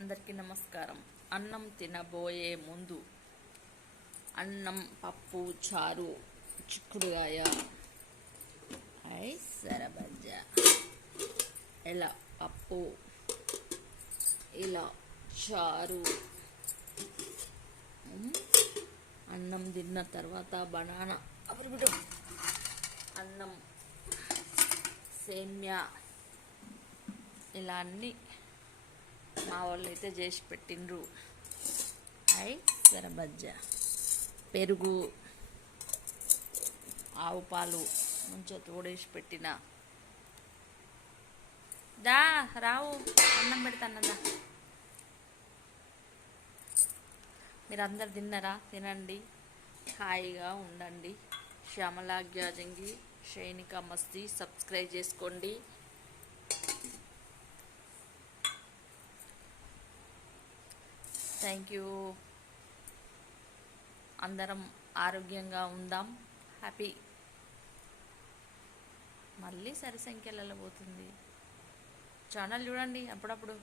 అందరికీ నమస్కారం. అన్నం తినబోయే ముందు అన్నం, పప్పు, చారు, చిక్కుడుగాయ, సరబజ్జ, ఇలా పప్పు, ఇలా చారు, అన్నం తిన్న తర్వాత బనానా, అన్నం, సేమ్యా, ఇలా అన్నీ మా వాళ్ళు అయితే చేసి పెట్టిండ్రు. సరబజ్జ, పెరుగు, ఆవు పాలు మంచిగా తోడేసి పెట్టిన. దా రావు, అన్నం పెడతానదా. మీరు అందరు తిన్నారా? తినండి, హాయిగా ఉండండి. శ్యామలాగ్యాజంగి సైనిక మస్తీ సబ్స్క్రైబ్ చేసుకోండి. Thank you. అందరం ఆరోగ్యంగా ఉందాం. హ్యాపీ. మళ్ళీ సరి సంఖ్యలలో పోతుంది. ఛానల్ చూడండి అప్పుడప్పుడు.